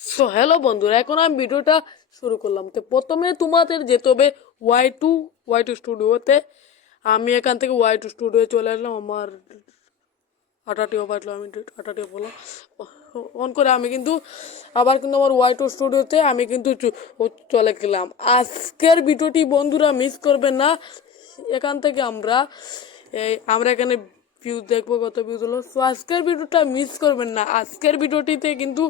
So hello বন্ধুরা, এখন আমি ভিডিওটা শুরু করলাম। তো প্রথমে তোমাদের যেতে হবে ওয়াই টু স্টুডিওতে। আমি এখান থেকে ওয়াই টু স্টুডিও চলে আসলাম। আমার আটাটিও বাজলো, আমি আটাটিও বললাম অন করে আমি কিন্তু আবার কিন্তু আমার ওয়াই টু স্টুডিওতে আমি কিন্তু চলে গেলাম। আজকের ভিডিওটি বন্ধুরা মিস করবেন না। এখান থেকে আমরা এখানে ভিউজ দেখবো, কত ভিউজ হলো। সো আজকের ভিডিওটা মিস করবেন না। আজকের ভিডিওটিতে কিন্তু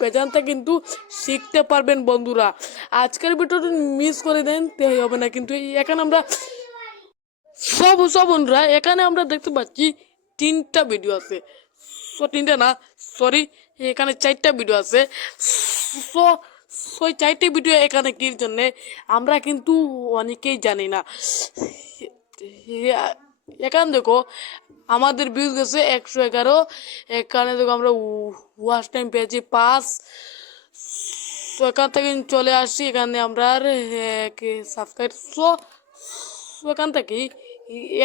বেজানতে কিন্তু শিখতে পারবেন বন্ধুরা। আজকের ভিডিওটি মিস করে দেন তাই হবে না। কিন্তু এখানে আমরা সব বন্ধুরা এখানে আমরা দেখতে পাচ্ছি তিনটা ভিডিও আছে। তিনটা না, সরি, এখানে চারটা ভিডিও আছে। সো ওই চারটে ভিডিও এখানে কির জন্যে আমরা কিন্তু অনেকেই জানি না। এখানে দেখো আমাদের ভিউজ গেছে 111। এখানে দেখো আমরা ওয়াচ টাইম পেয়েছি 5। তো এখান থেকে চলে আসছি, এখানে আমরা সাবস্ক্রাইব এখান থেকে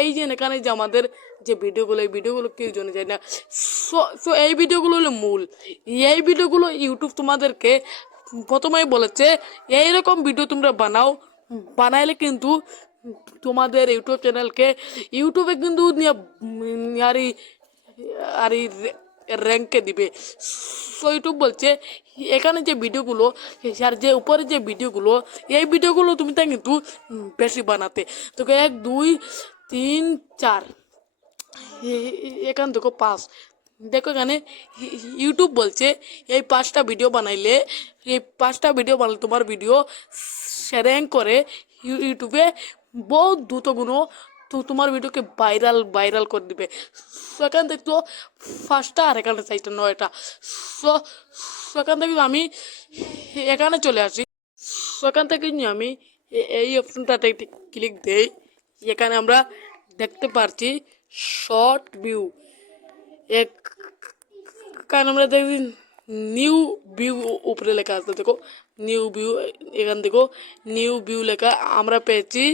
এই যে এখানে যে আমাদের যে ভিডিওগুলো, এই ভিডিওগুলো কেউ জন্য যায় না। সো এই ভিডিওগুলো হলো মূল। এই ভিডিওগুলো ইউটিউব তোমাদেরকে প্রথমেই বলেছে এইরকম ভিডিও তোমরা বানাইলে কিন্তু তোমাদের ইউটিউব চ্যানেলকে ইউটিউবে কিন্তু আর র্যাঙ্কে দিবে। সো ইউটিউব বলছে এখানে যে ভিডিওগুলো আর যে উপরে যে ভিডিওগুলো, এই ভিডিওগুলো তুমি তাই কিন্তু বেশি বানাতে। তোকে 1 2 3 4 এখান দেখো 5। দেখো এখানে ইউটিউব বলছে এই 5টা ভিডিও বানাইলে, তোমার ভিডিও র্যাঙ্ক করে ইউটিউবে বহুত দ্রুত গুণ তো তোমার ভিডিওকে ভাইরাল করে দিবে। সো এখান থেকে তো 5টা আর এখানে 4টা 9টা। সো এখান থেকে আমি এখানে চলে আসি। সো এখান থেকে আমি এই অপশনটাতে একটি ক্লিক দেই। এখানে আমরা দেখতে পাচ্ছি শর্ট ভিউ। এখানে আমরা দেখি নিউ ভিউ উপরে লেখা আছে, দেখো নিউ ভিউ। এখান দেখো নিউ ভিউ লেখা আমরা পেয়েছি।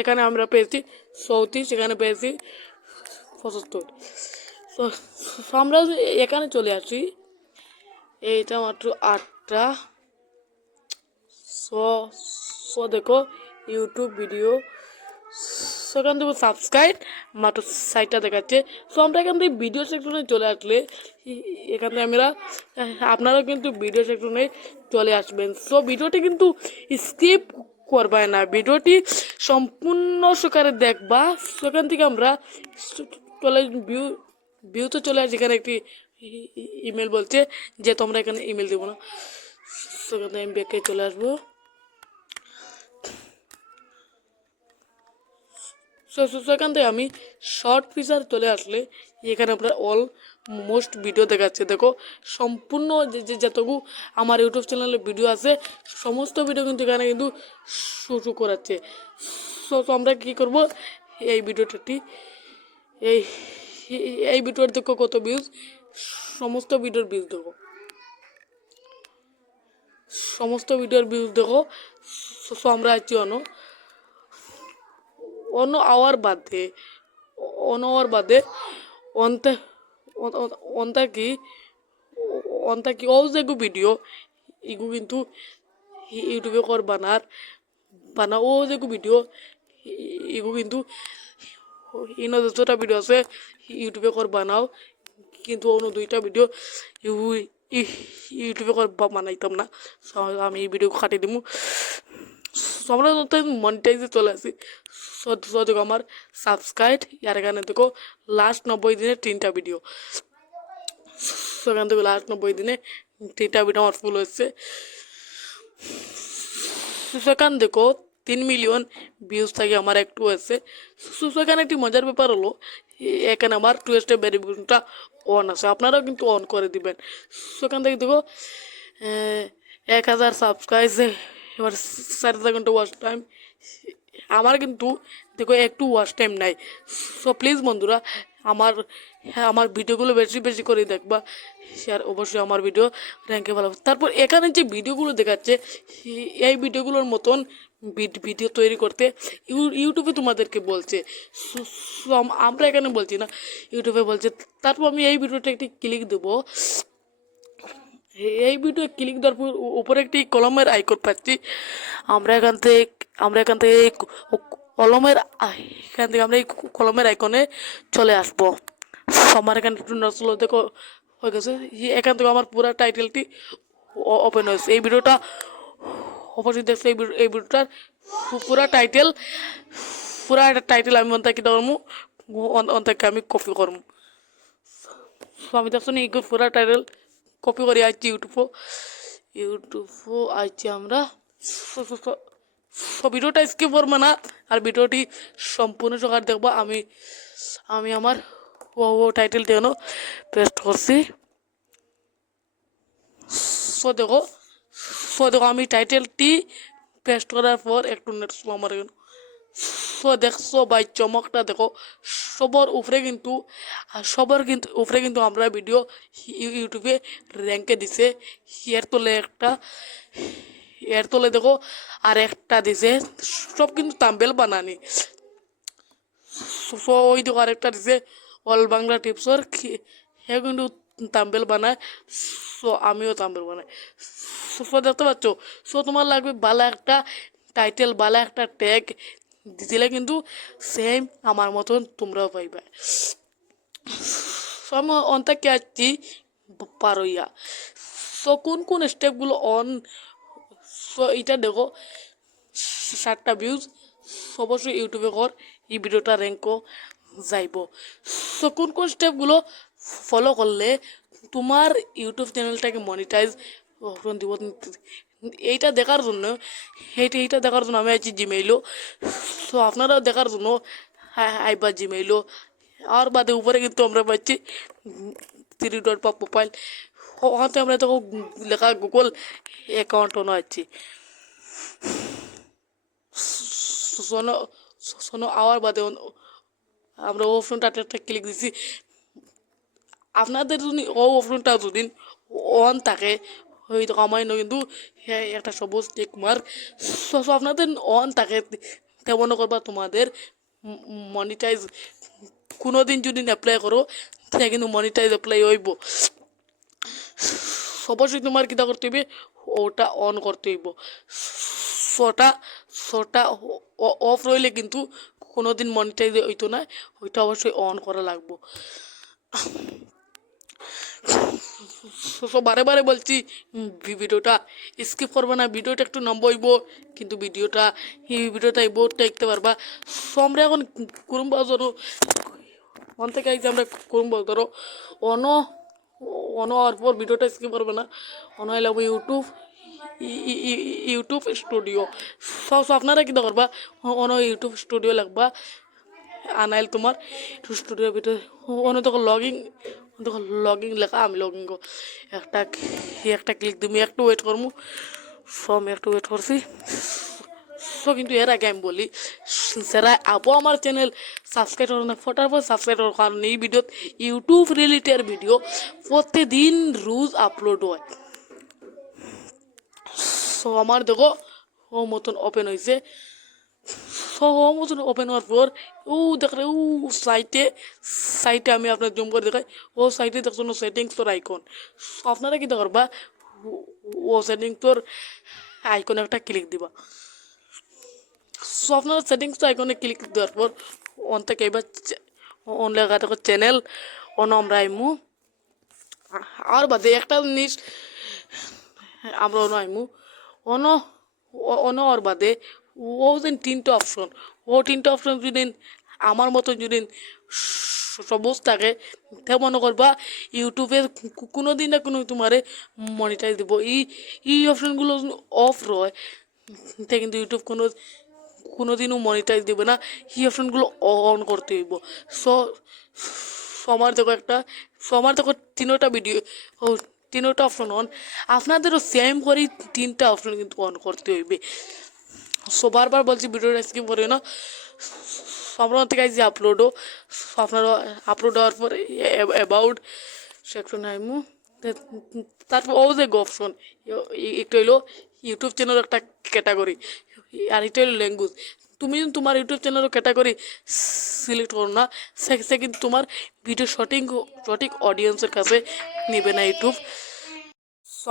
এখানে আমরা পেয়েছি 34, এখানে পেয়েছি 75। তো আমরা এখানে চলে আসি, এইটা মাত্র 8টা। সো দেখো ইউটিউব ভিডিও, সেখান থেকে সাবস্ক্রাইব মাত্র 60টা দেখাচ্ছে। সো আমরা এখান থেকে ভিডিও সেকশনে চলে আসলে এখান থেকে আপনারাও কিন্তু ভিডিও সেকশনে চলে আসবেন। সো ভিডিওটি কিন্তু স্কিপ করবে না, ভিডিওটি সম্পূর্ণ সহকারে দেখবা। সেখান থেকে আমরা চলে ভিউতে চলে আসি। এখানে একটি ইমেল বলছে যে তোমরা এখানে ইমেল দেবো না। সেখান থেকে আমি ব্যাকে চলে আসবো। সেখান থেকে আমি শর্ট ফিচার চলে আসলে এখানে আপনার অলমোস্ট ভিডিও দেখাচ্ছে। দেখো সম্পূর্ণ যে যতটুকু আমার ইউটিউব চ্যানেলে ভিডিও আছে সমস্ত ভিডিও কিন্তু এখানে কিন্তু শুরু করাচ্ছে। সো আমরা কী করবো, এই ভিডিওটি এই এই ভিডিওর দেখো কত ভিউজ, সমস্ত ভিডিওর ভিউজ দেখো, সো আমরা আছি অন্য আওয়ার বাদে অন্তে অন্তা কি ও যেগু ভিডিও ইগু কিন্তু ইউটিউবে কর বানা ও যেগু ভিডিও ইগু কিন্তু ইনো যতটা ভিডিও আছে ইউটিউবে কর বানাও, কিন্তু অন্য 2টা ভিডিও ইউটিউবে কর বানাইতাম না। আমি এই ভিডিও কাটিয়ে দিব। আমরা মনিটাইজে চলে আসি। দেখো আমার সাবস্ক্রাইব, আর এখানে দেখো লাস্ট 90 দিনে 3টা ভিডিও। সেখান থেকে লাস্ট 90 দিনে 3টা ভিডিও আমার ফুল হচ্ছে। সেখান দেখো 3 মিলিয়ন ভিউজ থাকে আমার একটু হয়েছে। সেখানে একটি মজার ব্যাপার হলো এখানে আমার 2 স্টেপ ভেরিফিকেশনটা অন আছে, আপনারাও কিন্তু অন করে দিবেন। সেখান থেকে দেখো 1000 সাবস্ক্রাইব, এবার 4 ঘন্টা ওয়াচ টাইম। আমার কিন্তু দেখো একটু ওয়াচ টাইম নাই। সো প্লিজ বন্ধুরা আমার ভিডিওগুলো বেশি বেশি করে দেখবা, শেয়ার অবশ্যই আমার ভিডিও র্যাঙ্কে ভালো। তারপর এখানে যে ভিডিওগুলো দেখাচ্ছে এই ভিডিওগুলোর মতন ভিডিও তৈরি করতে ইউটিউবে তোমাদেরকে বলছে। আমরা এখানে বলছি না, ইউটিউবে বলছে। তারপর আমি এই ভিডিওটা একটি ক্লিক দেবো। এই ভিডিও ক্লিক দেওয়ার পর উপরে একটি কলমের আইকন পাচ্ছি। আমরা এখান থেকে কলমের এখান থেকে আমরা এই কলমের আইকনে চলে আসবো। আমার এখানে একটু নজল দেখো হয়ে গেছে। এখান থেকে আমার পুরো টাইটেলটি ওপেন হয়েছে। এই ভিডিওটা অবশ্যই দেখছো। এই ভিডিওটার পুরা টাইটেল আমি অন্তাকে ধরমু, অন্তাকে আমি কপি করবো। আমি দেখছো নি পুরা টাইটেল কপি করে আসছি ইউটিউবও আসছি আমরা। ভিডিওটা স্কিপ করবো না, আর ভিডিওটি সম্পূর্ণ সকাল দেখবো। আমি আমার টাইটেল দিয়ে পেস্ট করছি। দেখো আমি টাইটেলটি পেস্ট করার পর একটু নেট স্লো আমার এখানে। দেখছো ভাই চমকটা দেখো, সবার উপরে কিন্তু আমরা ভিডিও ইউটিউবে র্যাঙ্কে দিছে। এর তলে দেখো আর একটা দিছে, সব কিন্তু তাম্বেল বানানি। ওই দেখো আরেকটা দিছে অল বাংলা টিপসর, হে কিন্তু তাম্বেল বানায়। আমিও তাম্বেল বানাই। দেখতে পাচ্ছ। তোমার লাগবে ভালো একটা টাইটেল, ভালো একটা ট্যাগ দিলে কিন্তু সেম আমার মতন তোমরাও পাইবে। আমি অন্তাকে আসছি পারইয়া। কোন কোন স্টেপগুলো এটা দেখো 7টা ভিউজ অবশ্যই ইউটিউবে কর, এই ভিডিওটা র্যাঙ্কও যাইব। কোন কোন স্টেপগুলো ফলো করলে তোমার ইউটিউব চ্যানেলটাকে মনিটাইজ দিব, এইটা দেখার জন্য আমি আছি জিমেইলও। আপনারা দেখার জন্য আইবা জিমেইলও। আর বাদে উপরে কিন্তু আমরা পাচ্ছি 3 ডট প্রোফাইল, ওখানে আমরা তো লেখা গুগল অ্যাকাউন্টও আছি। আওয়ার বাদে আমরা অপশনটা একটা ক্লিক দিছি। আপনাদের যদি অপশনটা যদি অন থাকে হয়তো কামাই না, কিন্তু একটা সবুজ টিক মার্ক আপনাদের অন থাকে তেমন করবা তোমাদের মনিটাইজ কোনোদিন যদি অ্যাপ্লাই করো তাহলে কিন্তু মনিটাইজ অ্যাপ্লাই হইব। অবশ্যই তোমার কিতা করতে হইবে, ওটা অন করতে হইব। শোটা অফ রইলে কিন্তু কোনোদিন মনিটাইজ হইতো না, ওইটা অবশ্যই অন করা লাগবো। বারে বারে বলছি ভিডিওটা স্কিপ করবে না, ভিডিওটা একটু লম্বা হইব কিন্তু ভিডিওটা আইব দেখতে পারবা। আমরা এখন করুম ধরো অন থেকে আমরা করুম ধরো অন হওয়ার পর ভিডিওটা স্কিপ করবে না। অন হইলে ইউটিউব স্টুডিও। আপনারা কিতা করবা, অন ইউটিউব স্টুডিও লাগবা। আনাইল তোমার স্টুডিওর ভিতরে অনেক তখন লগিং লেখা, আমি লগিং একটা ক্লিক তুমি একটু ওয়েট করবো। আমি একটু ওয়েট করছি। কিন্তু এর আগে আমি বলি যারা আবো আমার চ্যানেল সাবস্ক্রাইব করো না, ফটাফট সাবস্ক্রাইব করো, কারণ এই ভিডিওত ইউটিউব রিলেটেড ভিডিও প্রতিদিন রোজ আপলোড হয়। আমার দেখো ও মতন ওপেন হয়েছে। ও মতন ওপেন হওয়ার পর দেখলে সাইটে আমি আপনার জুম করে দেখাই। সাইটে দেখছো সেটিংস তোর আইকন। আপনারা কি করবা, সেটিংস তোর আইকনে একটা ক্লিক দিবা। আপনারা সেটিংস আইকনে ক্লিক দেওয়ার পর অন থেকে এবার অন লেখা দেখো চ্যানেল অন আমরা আইমু। আর বাদে একটা জিনিস আমরা অন আইমু অন বাদে তিনটা অপশন যদি আমার মতো যদি সবুজ থাকে তে মনে করবা ইউটিউবে কোনো দিন না কোনো তোমারে মনিটাইজ দিব। এই অপশনগুলো অফ রয় তে কিন্তু ইউটিউব কোনোদিনও মনিটাইজ দেবে না। এই অপশনগুলো অন করতে হইব। আমার দেখো 3টা ভিডিও তিনটা অপশন অন, আপনাদেরও সেম করে 3টা অপশন কিন্তু অন করতে হইবে। বারবার বলছি ভিডিওটা স্কিপ করে না। আমরা থেকে আইছি আপলোডও। আপনারা আপলোড হওয়ার পর অ্যাবাউট সেকশন আইমু। তারপর যে অপশন একটু হইলো ইউটিউব চ্যানেল একটা ক্যাটাগরি, আর এটা হইলো ল্যাঙ্গুয়েজ। তুমি যদি তোমার ইউটিউব চ্যানেলের ক্যাটাগরি সিলেক্ট করো না, সে কিন্তু তোমার ভিডিও সঠিক অডিয়েন্সের কাছে নেবে না ইউটিউব।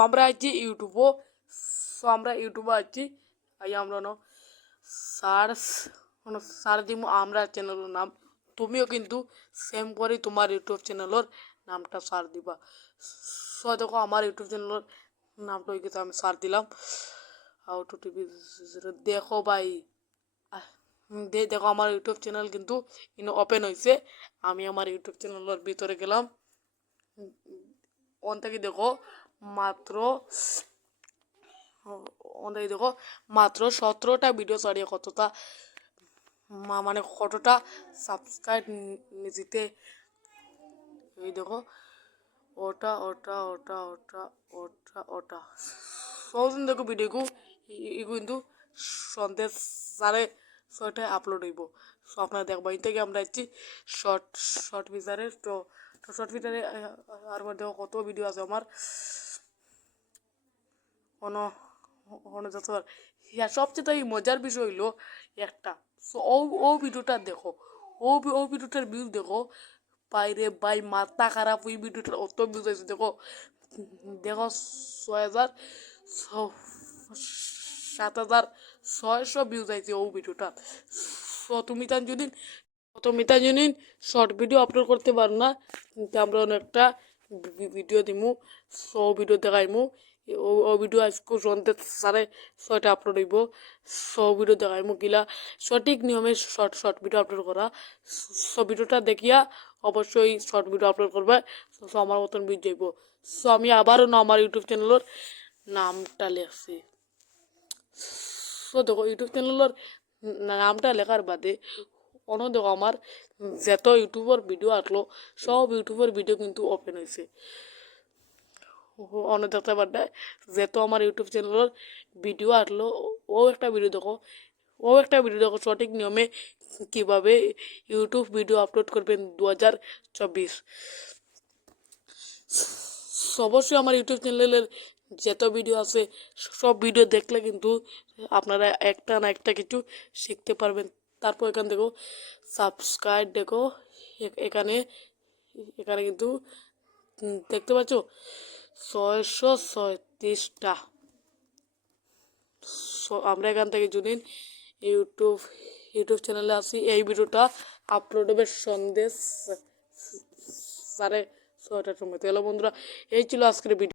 আমরা আছি ইউটিউবও, আমরা ইউটিউবে আছি। আমরা সার্চ সার্চ দিব আমরা চ্যানেলের নাম। তুমিও কিন্তু সেম করে তোমার ইউটিউব চ্যানেলের নামটা সার্চ দিবা। দেখো আমার ইউটিউব চ্যানেলের নামটা হয়ে গেছে, আমি সার্চ দিলাম হাউ টু টিভি। দেখো ভাই, দেখো আমার ইউটিউব চ্যানেল কিন্তু ওপেন হয়েছে। আমি আমার ইউটিউব চ্যানেলের ভিতরে গেলাম। ওন থেকে দেখো মাত্র দেখো মাত্র 17টা ভিডিও ছাড়িয়ে কতটা মানে কতটা সাবস্ক্রাইব নিতে। এই দেখো ওটা ওটা ওটা ওটা ওটা ওটা সবদিন দেখো ভিডিওগু কিন্তু সন্ধ্যে 6:30টায় আপলোড হইব। সো আপনারা দেখবো এই থেকে আমরা এসেছি শর্ট শর্ট ফিচারে। তো শর্ট ফিচারে আর দেখো কত ভিডিও আছে আমার অন যত। হ্যাঁ, সবচেয়ে তাই মজার বিষয় হইলো একটা, ও ভিডিওটা দেখো, ও ভিডিওটার ভিউ দেখো বাইরে বাই মাথা খারাপ। ওই ভিডিওটার অত ভিউজ আছে দেখো, দেখো 7,600 ভিউজ আছে ও ভিডিওটা। তুমি তাই যদি শর্ট ভিডিও আপলোড করতে পারো না, কিন্তু আমরা অনেকটা ভিডিও দিমু, ভিডিও দেখাইমু। ও ভিডিও আজকে সন্ধ্যে 6:30 আপলোড হইব। ভিডিও দেখাইমু কিলা সঠিক নিয়মে শর্ট ভিডিও আপলোড করা। ভিডিওটা দেখিয়া অবশ্যই শর্ট ভিডিও আপলোড করবে। আমার মতন ভিডিও যাইব। আমি আবারও আমার ইউটিউব চ্যানেলের নামটা লেখছি। দেখো ইউটিউব চ্যানেলের নামটা লেখার বাদে দেখো আমার যত ইউটিউবের ভিডিও আসলো সব ইউটিউবের ভিডিও কিন্তু ওপেন হয়েছে। দেখতে পারবে যেহেতু আমার ইউটিউব চ্যানেলের ভিডিও আসলো, একটা ভিডিও দেখো সঠিক নিয়মে কিভাবে ইউটিউব ভিডিও আপলোড করবেন 2024। অবশ্যই আমার ইউটিউব চ্যানেলের যত ভিডিও আছে সব ভিডিও দেখলে কিন্তু আপনারা একটা না একটা কিছু শিখতে পারবেন। তারপর এখান দেখো সাবস্ক্রাইব, দেখো এখানে এখানে কিন্তু দেখতে পাচ্ছ 637টা। আমরা এখান থেকে যদি ইউটিউব চ্যানেলে আসি, এই ভিডিওটা আপলোড হবে সন্ধ্যে 6:30টার সময়। তাহলে বন্ধুরা এই ছিল আজকের ভিডিও।